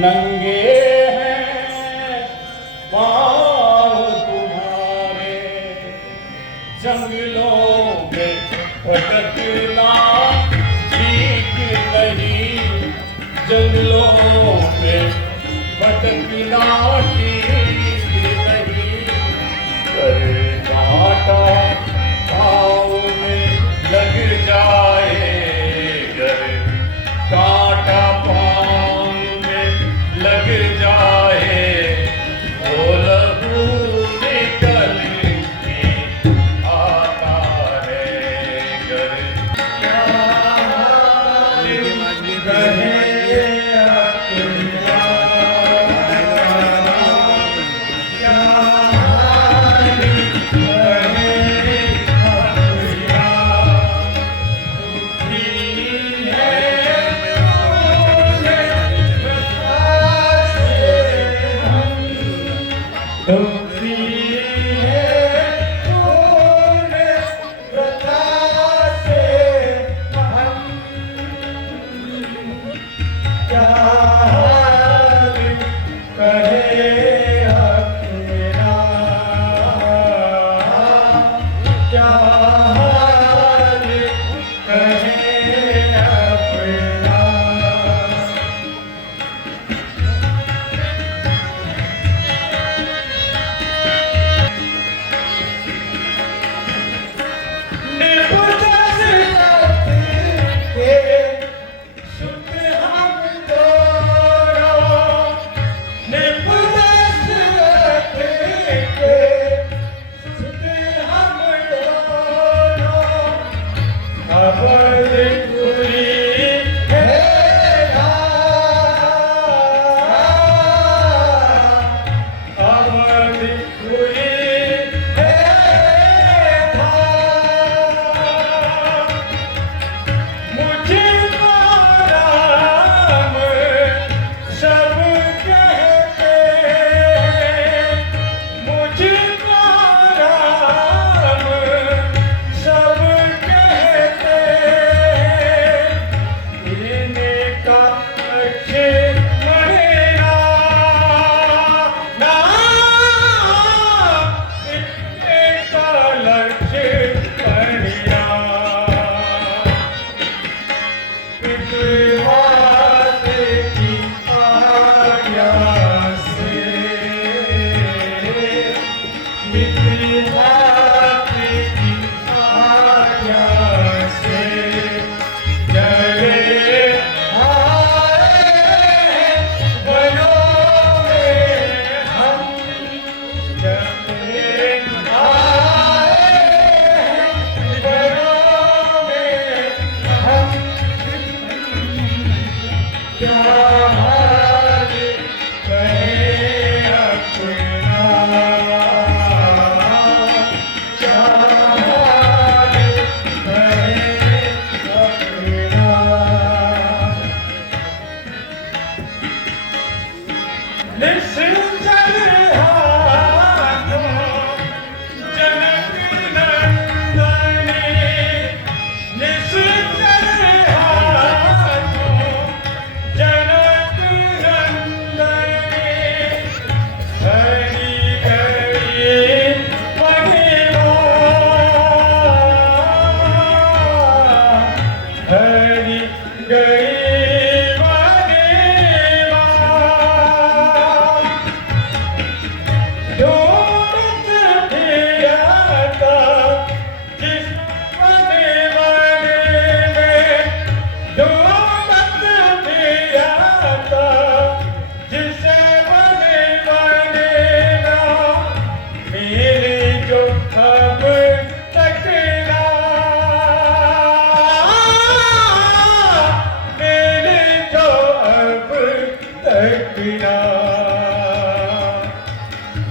नंगे हैं पाँव तुम्हारे, जंगलों में भटकना ठीक नहीं, जंगलों में भटकना ठीक नहीं। कर कांटा पाँव में लग जाए, कर कांटा पाँव में लग जाए, वो लहू निकल के आता है। कर कहे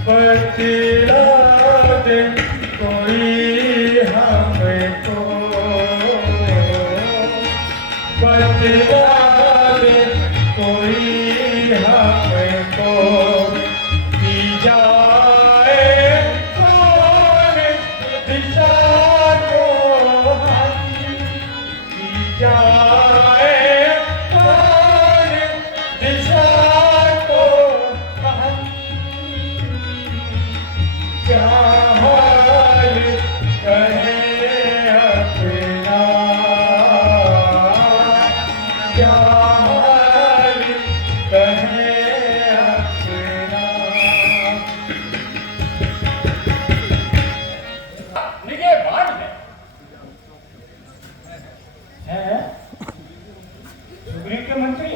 बतला दे कोई हमको, बतला दे कोई हमको कि जाए कौन दिशा को हम, कि जाए कौन दिशा को हम, क्या हाल कहे अपना, क्या हाल कहे अपना। निगहबान है सुग्रीव के मंत्री।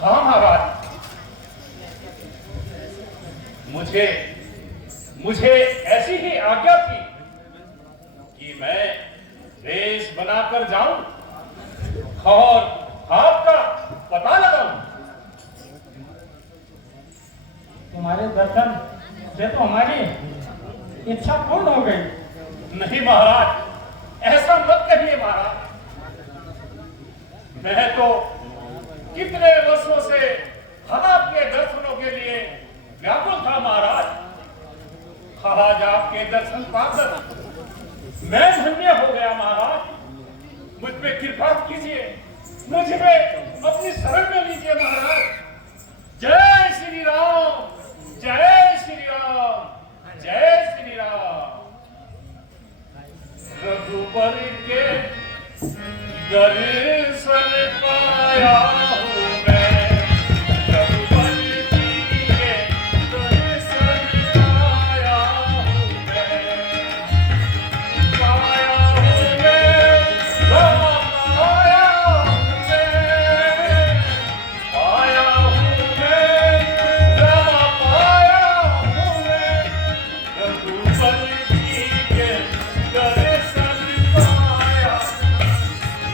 हाँ महाराज, मुझे ऐसी ही आज्ञा थी कि मैं वेश बनाकर जाऊं और आपका पता लगाऊं। तुम्हारे दर्शन से तो हमारी इच्छा पूर्ण हो गई। नहीं महाराज, ऐसा मत कहिए महाराज। मैं तो कितने वर्षों से आपके दर्शनों के लिए व्याकुल था महाराज। आज आपके दर्शन पाकर मैं धन्य हो गया महाराज। मुझ पे कृपा कीजिए, मुझ पे अपनी शरण में लीजिए महाराज। जय श्री राम, जय श्री राम, जय श्री राम। रघुबर के दर्शन पाया हूँ मैं, रघुबर जी के दर्शन पाया हूँ मैं, पाया हूँ मैं, राम पाया हूँ मैं, पाया हूँ मैं, राम पाया हूँ मैं, रघुबर जी के दर्शन पाया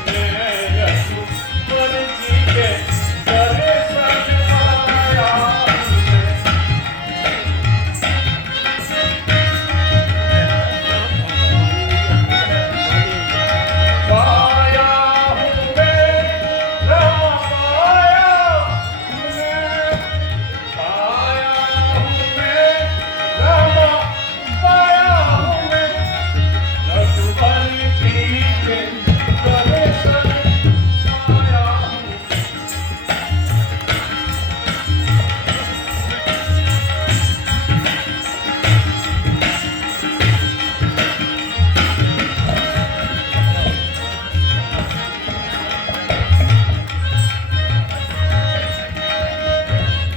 मैं, रघुबर जी के दर्शन पाया पाया हूँ मैं, राम पाया हूँ मैं, पाया हूँ मैं, राम पाया हूँ मैं, रघुबर जी के दर्शन पाया हूँ।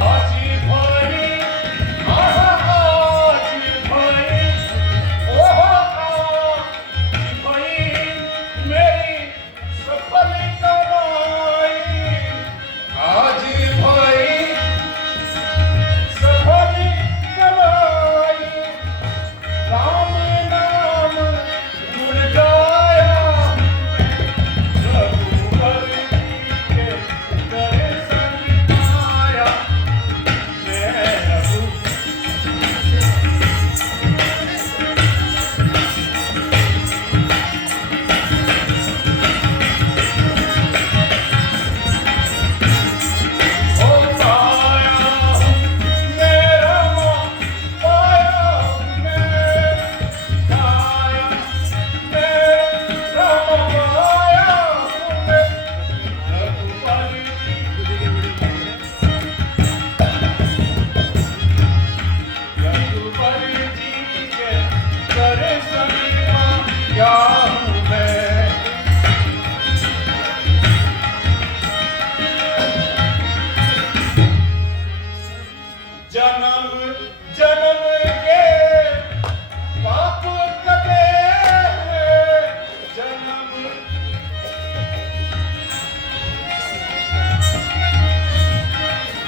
आजी भाई, आजी भाई, ओह आजी भाई, मेरी सफल कमाई, आजी भाई, सफल कमाई, राम नाम गुण गाया, रघुबर जी के दर्शन पाया मैं, रघु ओ पाया हूँ मैं, राम पाया हूँ मैं, पाया मैं, राम पाया हूँ मैं, रघुबर रघुबर जी के दर्शन पाया हूँ मैं। जन्म जन्म के पाप कटे हैं, जन्म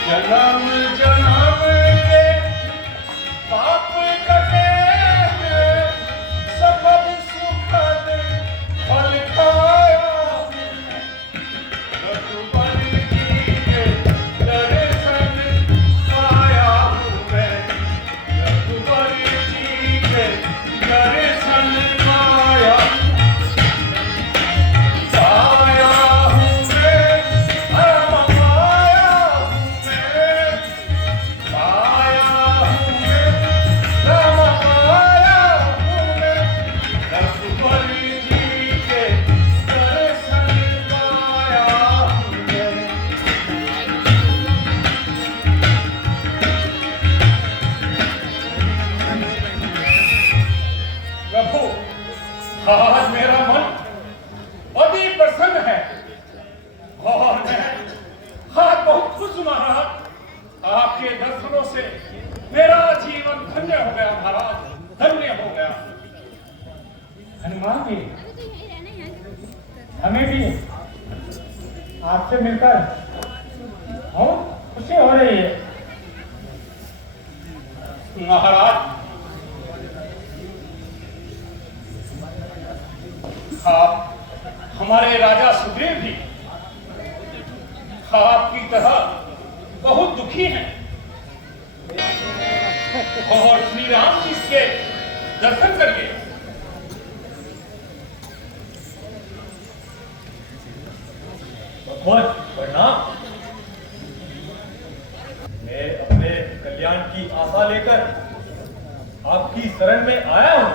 जन्म जन्म के पाप कटे हैं, सफल सुखद फल खाया, रघुबर जी के दर्शन आपके दर्शनों से मेरा जीवन धन्य हो गया महाराज, धन्य हो गया। हनुमान जी, हमें भी आपसे मिलकर बहुत खुशी हो रही है। महाराज, आप हमारे राजा सुग्रीव भी आपकी तरह बहुत दुखी हैं और श्री राम जी के दर्शन करिए। भगवान प्रणाम। मैं अपने कल्याण की आशा लेकर आपकी शरण में आया हूँ।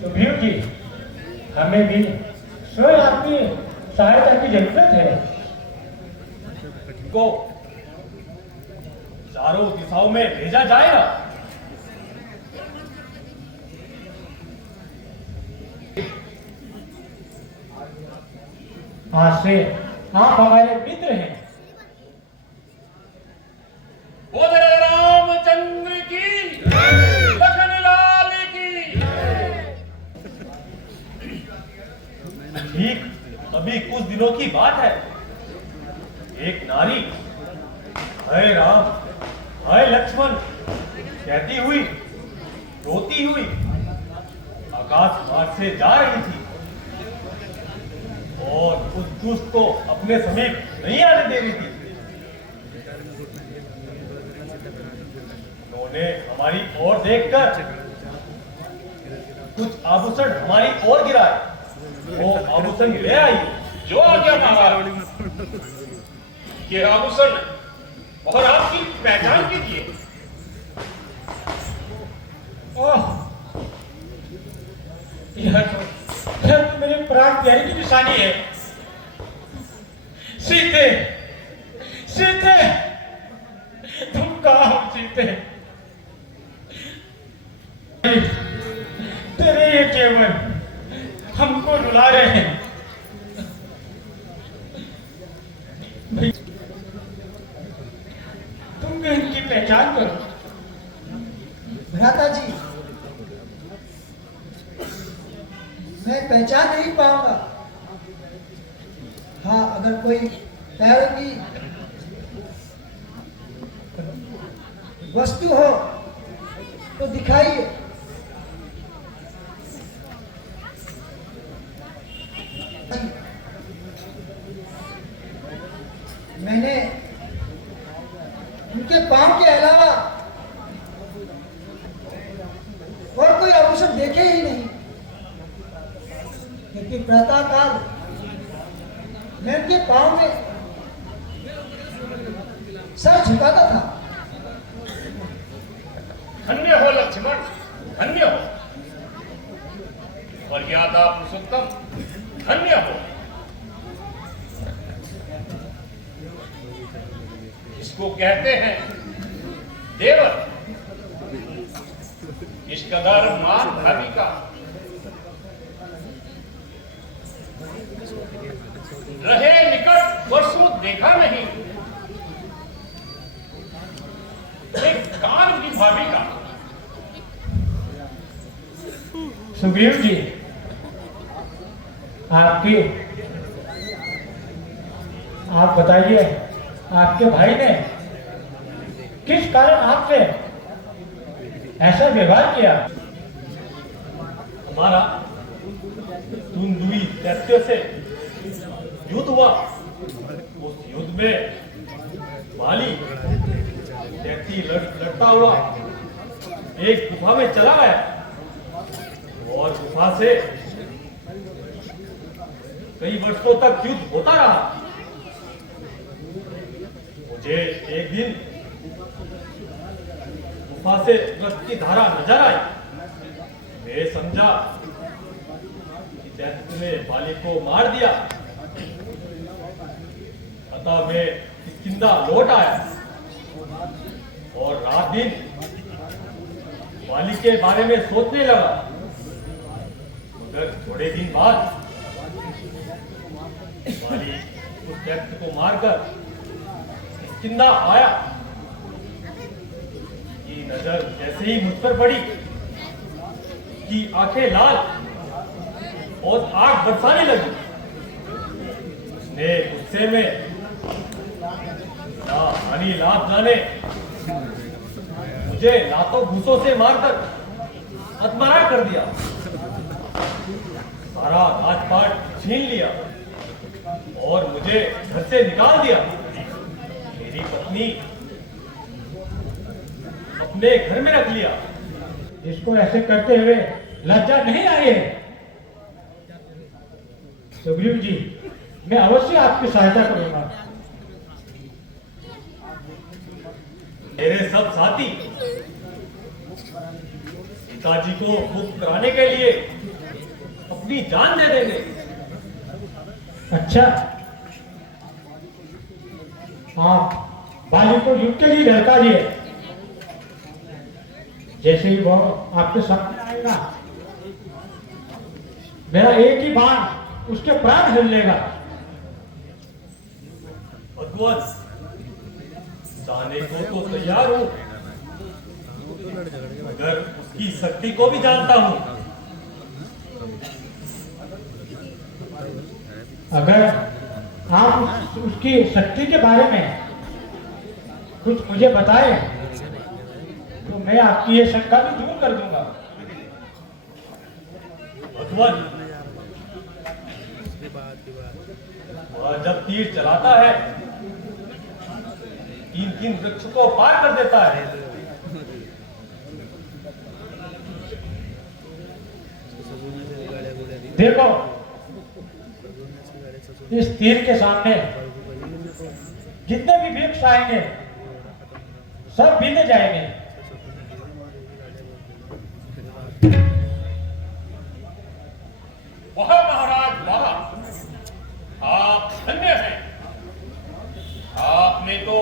सुग्रीव जी, हमें भी स्वयं आपकी सहायता की जरूरत है। को चारों दिशाओं में भेजा जाएगा। आज से आप हमारे मित्र हैं। बोल रामचंद्र की, लखन लाल की। ठीक अभी कुछ दिनों की बात है, एक नारी हाय राम हाय लक्ष्मण कहती हुई रोती हुई आकाश मार्ग से जा रही थी और उस दुष्ट को अपने समीप नहीं आने दे रही थी। उन्होंने हमारी ओर देखकर कुछ आभूषण हमारी ओर गिराए, वो आभूषण ले आई। जो आ गया महाराज, ये आभूषण और आपकी पहचान कीजिए। ओह, यह तो मेरे प्राण प्यारे की निशानी है। सीते, सीते, तुम कहाँ हो सीते? तेरे ये केवल हमको रुला रहे हैं। तुम इनकी पहचान करो। भ्राता जी, मैं पहचान नहीं पाऊंगा। हाँ, अगर कोई पैर की वस्तु हो तो दिखाइए। मैंने उनके पांव के अलावा और कोई आभूषण देखे ही नहीं, क्योंकि प्रातः काल मैं उनके पांव में सर झुकाता था। धन्य हो लक्ष्मण, धन्य हो। मर्यादा पुरुषोत्तम, धन्य हो। इसको कहते हैं देवर। इस कदर मान भाभी का रहे निकट वर्षों देखा नहीं। एक कान की भाभी का। सुग्रीव जी, आप बताइए, आपके भाई ने किस कारण आपसे ऐसा व्यवहार किया? हमारा धुंधुई दैत्य से युद्ध हुआ। उस युद्ध में बाली दैत्य लड़ता हुआ एक गुफा में चला गया और गुफा से कई वर्षों तक युद्ध होता रहा। मुझे एक दिन गुफा से रक्त की धारा नजर आई। मैं समझा कि दैत्य ने बाली को मार दिया, अतः मैं किष्किंधा लौट आया और रात दिन बाली के बारे में सोचने लगा। मगर थोड़े दिन बाद बाली उस व्यक्ति को मारकर जिंदा आया कि नजर जैसे ही मुझ पर पड़ी कि आंखें लाल और आग बरसाने लगी। उसने गुस्से में ना हानि लाभ जाने मुझे लातों घूसों से मारकर अधमरा कर दिया। सारा राजपाट छीन लिया और मुझे घर से निकाल दिया। मेरी पत्नी अपने घर में रख लिया। इसको ऐसे करते हुए लज्जा नहीं आ रही है? सुग्रीव जी, मैं अवश्य आपकी सहायता करूंगा। मेरे सब साथी पिताजी को मुक्त कराने के लिए अपनी जान दे देंगे। अच्छा, आप बाली को युद्ध के लिए लड़का दिए। जैसे ही वो आपके सामने आएगा, मेरा एक ही बाण उसके प्राण हिल लेगा। भगवान जाने को तो तैयार हूं, मगर उसकी शक्ति को भी जानता हूं। अगर आप उसकी शक्ति के बारे में कुछ मुझे बताएं, तो मैं आपकी ये शंका भी दूर कर दूंगा। भगवान वह जब तीर चलाता है, तीन वृक्ष को पार कर देता है। देखो, इस तीर के सामने जितने भी वृक्ष आएंगे सब बिंद जाएंगे। वाह महाराज वाह, आप धन्य हैं। आपने तो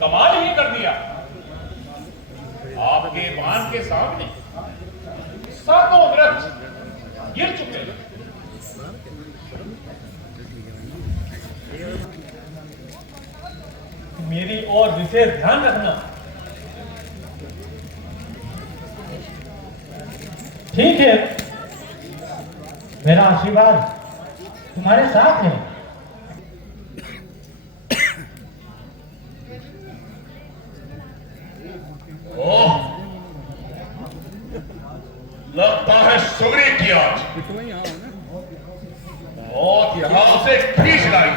कमाल ही कर दिया। आपके बाण के सामने सातों वृक्ष गिर चुके हैं। मेरी और विशेष ध्यान रखना। ठीक है, मेरा आशीर्वाद तुम्हारे साथ है। ओह, लगता है सुग्रीव की आज मौत यहां से खींच लाई।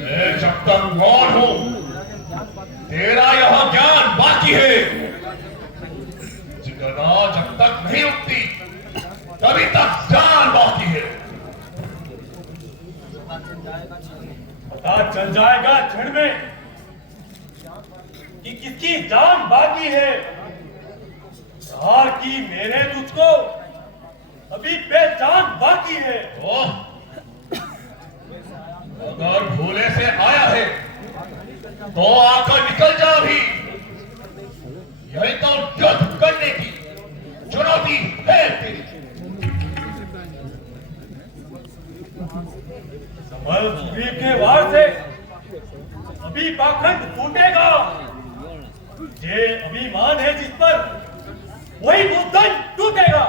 मैं जब तक कौन हूं, तेरा यहां ज्ञान बाकी है। जिगरना जब तक नहीं उठती, तभी तक जान बाकी है। पता चल जाएगा क्षण में कि किसकी जान बाकी है। हार की मेरे तुझको अभी पहचान बाकी है। ओह, अगर भूले से आया है तो आकर निकल जा भी। यही तो युद्ध करने की चुनौती है तेरी। संभल सुग्रीव के वार से अभी पाखंड टूटेगा। ये अभिमान है जिस पर, वही मुद्दन टूटेगा।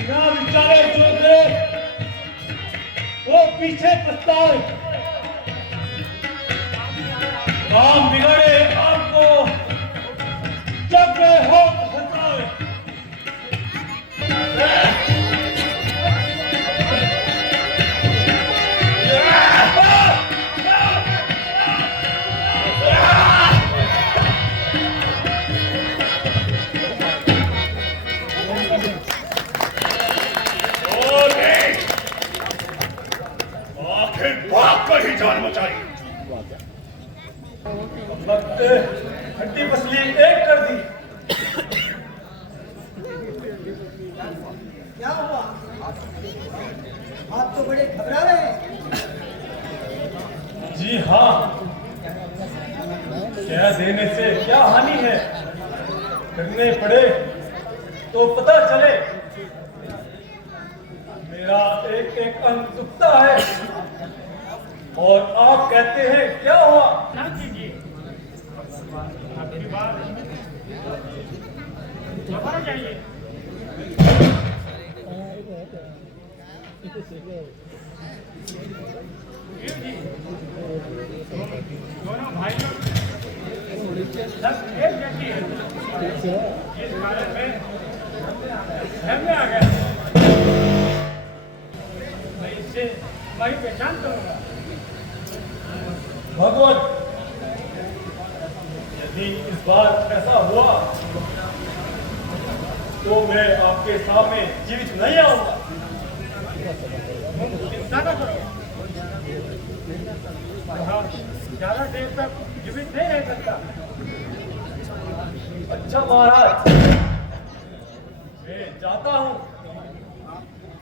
बिना विचारे दूसरे वो पीछे पछताए, काम बिगड़े आपको जब वे हो हंसाए। आखिर भाग कर ही जान बचाई। वक्त हड्डी पसली एक कर दी। क्या हुआ? आप तो बड़े घबरा रहे हैं। जी हाँ, कह देने से क्या हानि है, करने पड़े तो पता चले। मेरा एक एक अंग दुखता है और आप कहते हैं क्या हुआ? ना कीजिए, आपकी बात दोबारा जाइए। दोनों भाइयों सब एक जैसी है। इस कारण में घर में आ गया, मैं इससे तुम्हारी पहचान करूंगा। भगवान, यदि इस बार ऐसा हुआ तो मैं आपके सामने जीवित नहीं आऊंगा। चिंता न करो, यहाँ ज्यादा देर तक जीवित नहीं रह सकता। अच्छा महाराज, मैं जाता हूं,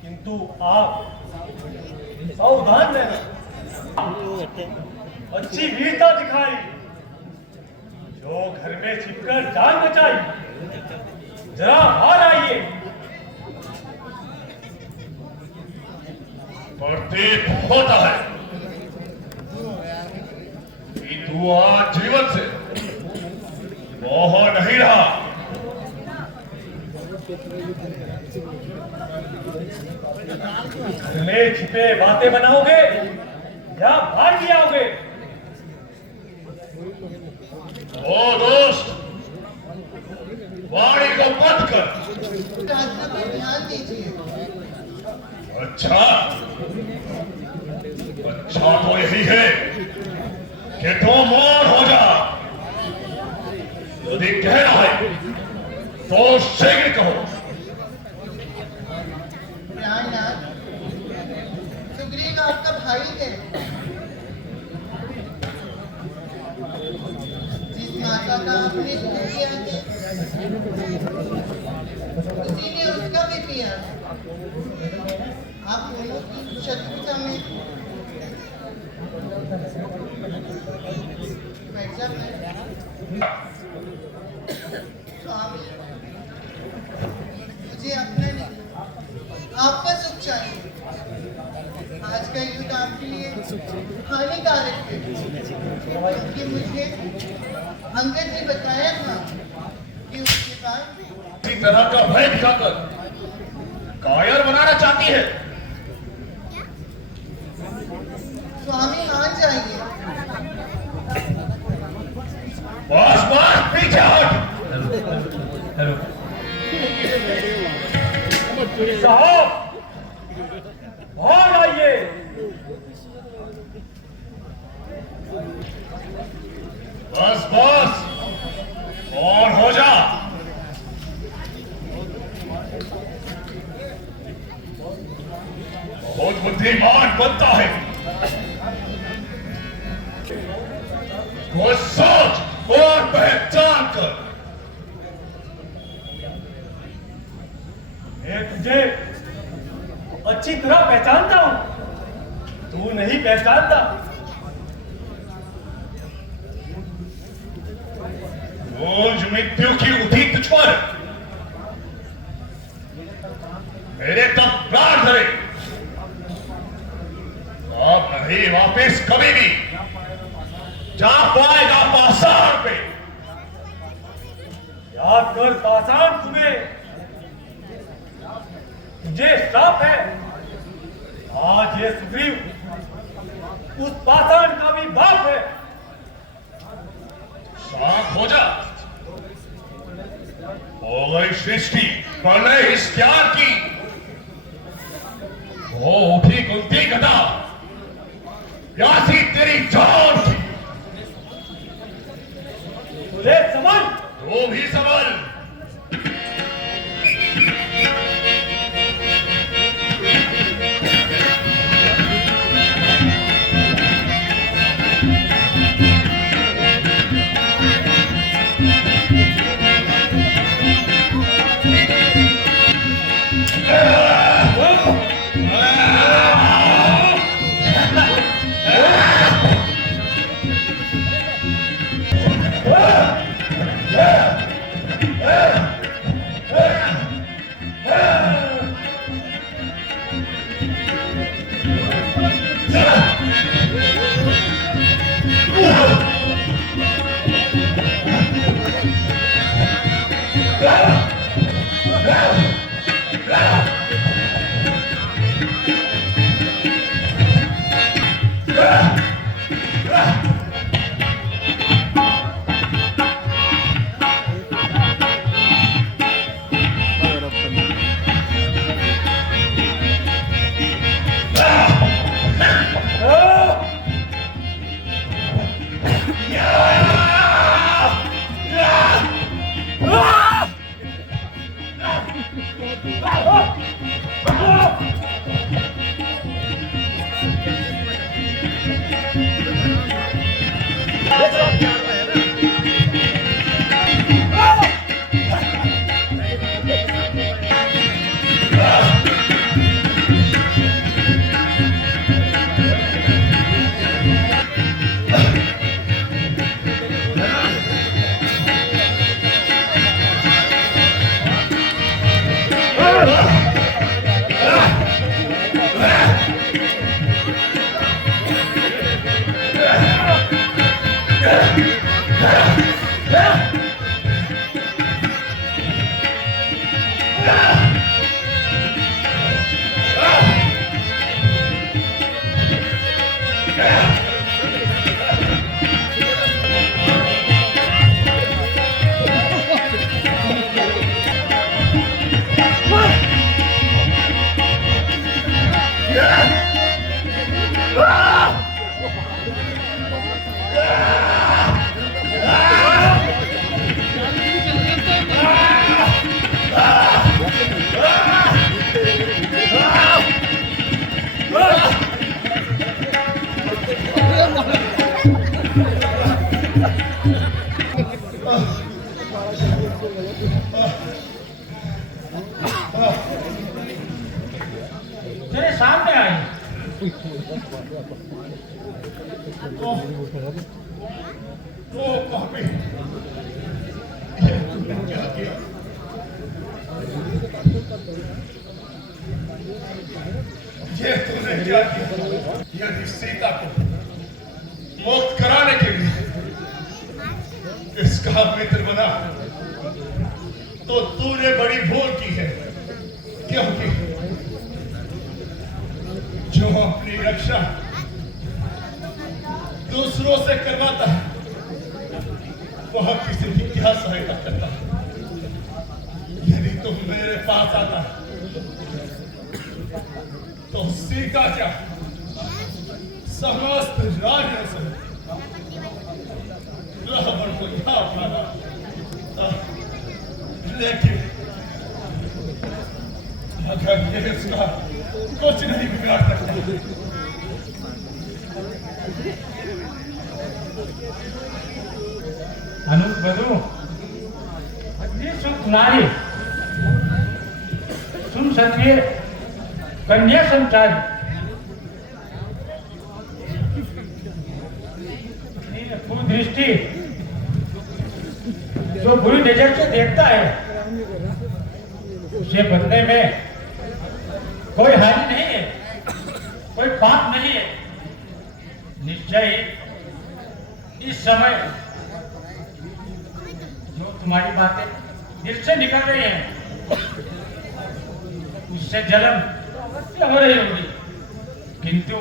किंतु आप सावधान रहना। अच्छी वीरता दिखाई, जो घर में छिपकर जान बचाई। जरा बाहर आइए। प्रतीत होता है कि तू आज जीवन से मोह नहीं रहा। घर में छिपे बातें बनाओगे या बाहर भी आओगे? ओ दोस्त, वाणी को मत कर। प्रार्थना पर ध्यान दीजिए। अच्छा, अच्छा तो यही है कि तुम मौन हो जा। यदि कहना है तो शीघ्र कहो। प्राणनाथ, सुग्रीव आपका भाई है। जिस माता का आपने दूध किया है, उसी ने उसका भी पिया है। आप दोनों की शत्रुता में बैठ जाते। स्वामी, मुझे अपना नहीं, आपका सुख चाहिए। आज का युद्ध आपके लिए हानिकारक है, क्योंकि मुझे अंगद ने बताया था कि उसके बाद इस तरह का भय दिखाकर कायर बनाना चाहती है। स्वामी मान जाइए। बस पीछे हट। हेलो साहब, भाग आइए। बस बस, और हो जा। बहुत बुद्धिमान बनता है। वो सोच और पहचान कर। मैं तुझे अच्छी तरह पहचानता हूं, तू नहीं पहचानता। रोज मृत्यु की उठी तुझ पर, मेरे तब प्राण धरे। अब नहीं वापिस कभी भी जा पाएगा पाषाण पे। याद कर पाषाण, तुम्हें तुझे श्राप है। आज ये सुग्रीव उस पाषाण का भी बाप है। शांत हो जा। हो गई सृष्टि प्रलय इस ज्ञान की। वो उठी कुंती गदा, प्यासी तेरी जान की। तुझे समझ, तू भी संभल। तेरे सामने आई। ओ पापी, ये तूने क्या किया? ये तूने क्या किया? यदि सीता को मुक्त कराने के लिए इसका मित्र बना तो तूने बड़ी भूल की है, क्योंकि जो अपनी रक्षा दूसरों से करवाता है वह किसी की क्या सहायता करता। यदि तुम मेरे पास आता तो सीता क्या समस्त राज्यों से रावण को यहाँ उठाना, लेकिन अगर ये इसका कुछ नहीं बिगाड़ सकता। अनुबधु ये सुख नारी सुन सत्य कन्या संचारी दृष्टि जो बुरी नजर से देखता है उसे बदले में कोई हानि नहीं है, कोई पाप नहीं है। निश्चय ही इस समय जो तुम्हारी बातें दिल से निकल रही हैं उससे जलन अवश्य हो रही होगी, किंतु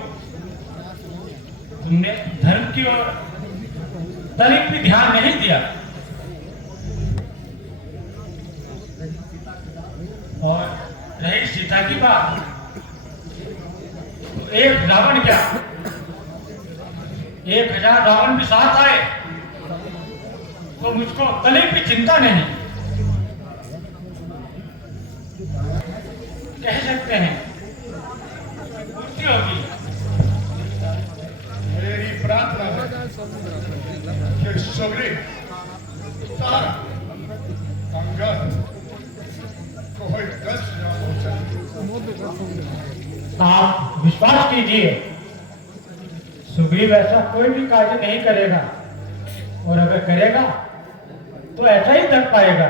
तुमने धर्म की ओर तनिक भी ध्यान नहीं दिया। और रही सीता की बात, तो एक रावण क्या 1000 रावण भी साथ आए तो मुझको तनिक भी चिंता नहीं। कह सकते हैं पूर्ति होगी। मेरी प्रार्थना है कि सुग्रीव, तारा, अंगद कोई कष्ट न पहुंचे। आप विश्वास कीजिए, सुग्रीव ऐसा कोई भी कार्य नहीं करेगा, और अगर करेगा तो ऐसा ही कर पाएगा।